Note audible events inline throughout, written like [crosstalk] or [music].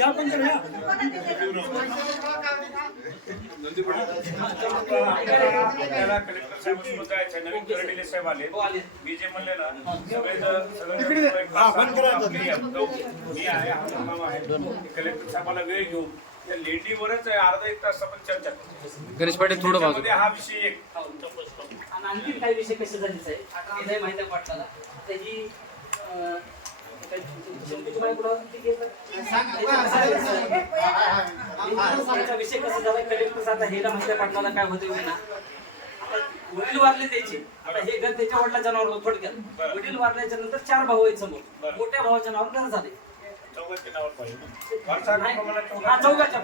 या पण तर या. आपल्याला कलेक्टर जायचं नवीन कर्डिले साहेब आले हो. मी जे म्हणले ना सगळे हा, आहे. मी हा कलेक्टर साहेबाला वेळ घेऊ त्या लेडीवरच अर्धा एक तास आपण चर्चा करू गणेश पाटील थोडं बाजू हा विषय एक आणि आणखी काही विषय कसे झाले साहेब माहिती आहे वाटताना त्याची विषय कसा झाला कलेक्टर आता हेला आहे पाटलाला काय होते ना वडील वारले त्याचे. आता हे घर त्याच्या वडिलाच्या नावावर थोडक्यात. वडील वारल्याच्या नंतर चार भाऊ आहेत समोर. मोठ्या भावाच्या नावावर घर झाले. चौघांच्या नावावर पाहिजे. हा चौघाच्या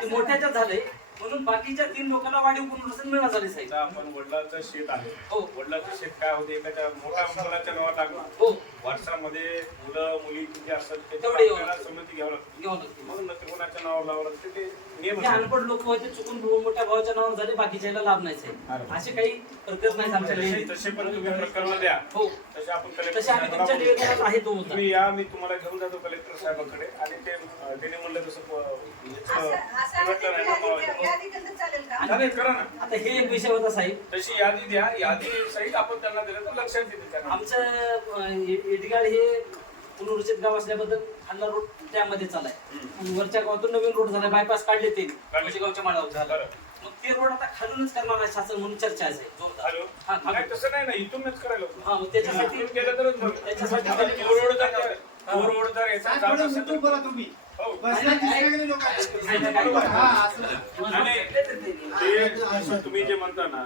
ते मोठ्याच्या झाले. म्हणून बाकीच्या तीन लोकांना वाढीव पुनर्वसन मिळणार झाले साहेब. आता आपण वडिलांचं शेत आहे. हो. वडिलांचं शेत काय होते एखाद्या मोठ्या मुलाच्या नावावर टाकणार हो. वारसामध्ये मुलं मुली किती असतात तेवढे आपल्याला संमती घ्यावी लागते. घेऊन लागते. मग नक्की कोणाच्या नावावर लावावं लागते ते नियम जे आहेत. अनपड लोक होते चुकून मोठ्या भावाच्या नावावर झाले बाकीच्याला लाभ नाही साहेब. असे काही प्रकार नाहीत आमच्या तसे. तसे पण तुम्ही प्रकरण द्या हो. तसे आपण तसे आम्ही तुमच्या निवेदनात आहे तो मुद्दा. तुम्ही या मी तुम्हाला घेऊन जातो कलेक्टर साहेबांकडे आणि ते त्यांनी म्हणलं तसं चालेल करा ना. आता हे एक विषय होता साहेब. तशी यादी द्या यादी सहित आपण त्यांना दिलं तर लक्षात त्यांना. आमचं एडगाड हे पुनर्रचित गाव असल्याबद्दल खाल्ला रोड त्यामध्ये चालाय. वरच्या गावातून नवीन रोड झालाय बायपास काढले ते. गावच्या माळावर झालं. मग ते रोड आता खालूनच करणार आहे शासन म्हणून चर्चा आहे जोरदार. हॅलो. नाही तसं नाही ना इथूनच करायला. हा मग त्याच्यासाठी हो. आणि ते असं तुम्ही जे म्हणता ना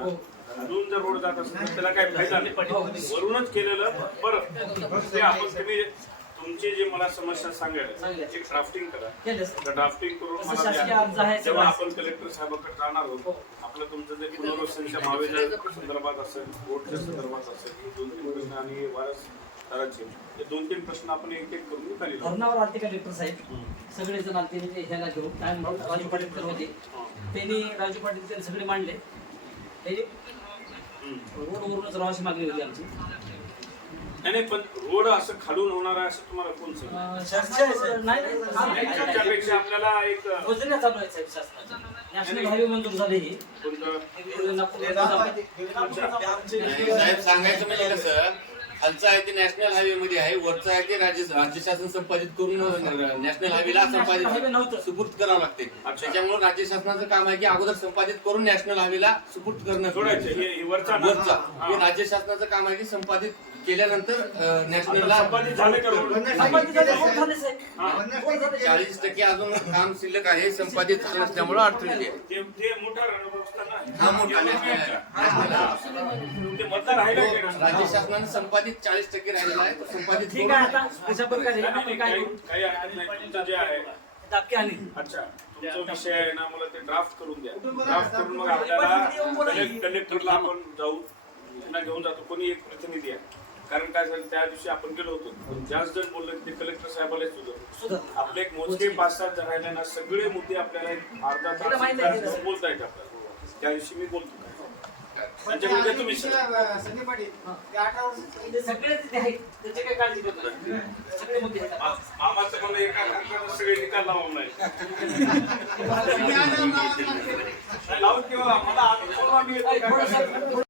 अजून जर रोड जात असेल तर त्याला काही फायदा नाही. वरूनच केलेलं बरं. ते आपण तुम्ही तुमची जे मला समस्या सांगायला सांगितलं. त्याची ड्राफ्टिंग करा. ड्राफ्टिंग करून तसं मला शासकीय द्या. अर्ज आहे जेव्हा सगळं. आपण कलेक्टर साहेबांकडे जाणार आहोत आपलं तुमचं जे पुनर्वसनच्या महाविद्यालया संदर्भात असेल रोडच्या संदर्भात असेल हे दोन तीन प्रश्न आणि हे दोन तीन प्रश्न आपण एक एक करून खाली लावू. धरणावर आलते का लेटर साहेब? सगळे जण आलते ते ह्याला घेऊन. काय म्हणतात? राजू पाटील तर होते. त्यांनी राजू पाटील त्यांनी सगळे मांडले. त्यांनी रोडवरूनच राहायची मागणी होती आमची. नाही नाही, पण रोड असं खालून होणार आहे असं तुम्हाला कोण सांगितलं? अं, शासनाचं- नाही नाही. त्याच्यापेक्षा आपल्याला एक योजना चालू आहे साहेब शासनाच्या नॅशनल हायवे मंजूर झाले हे. कोणतं? साहेब सांगायचं म्हणजे कसं खालचं आहे ते नॅशनल हायवे मध्ये आहे वरचं आहे ते राज्य राज्य शासन संपादित करून नॅशनल हायवेला हायवे संपादित सुपूर्त करावं लागते. त्याच्यामुळे राज्य शासनाचं काम आहे की अगोदर संपादित करून नॅशनल हायवेला सुपूर्त करणं. सोडायचं. हे- हे वरचा ना? वरचा. राज्य शासनाचं काम आहे की संपादित केल्यानंतर नॅशनलला. चाळीस टक्के अजून काम शिल्लक आहे संपादित नसल्यामुळे अडचण हा मोठा आहे. आहे ते? राज्य शासनानं संपादित चाळीस टक्के राहिलेला आहे. तो संपादित ठीक आहे आता अशा प्रकारे नाही, आपण काय काही करू? काही हरकत नाही. तुमचं जे आहे. दाबके आणि अच्छा. तुमचा विषय आहे ना मला ते ड्राफ्ट करून द्या. ड्राफ्ट करून मग आपल्याला कलेक्ट- कलेक्टरला आपण जाऊ. त्यांना घेऊन जातो. कोणी एक प्रतिनिधी आहे. कारण काय झालं त्या दिवशी आपण गेलो होतो. पण जास्त जण बोलले ते कलेक्टर साहेबालाच सुद्धा. आपले एक मोजके पाच सात जण राहिले ना सगळे मुद्दे आपल्याला एक अर्धा तास. बोलता येते आपल्याला त्या दिवशी मी बोलतो. त्यांच्यामध्ये तुम्ही ते सगळे तिथे आहेत. त्याची काही काळजी करू नका. सगळे मुद्दे आहेत. मा- मामाचं मला एका घरात सगळे निकाल लावून नाही [laughs] नाही, लावून किंवा मला आम्ही परवा मी येतो काय करायचं? थोडंसं-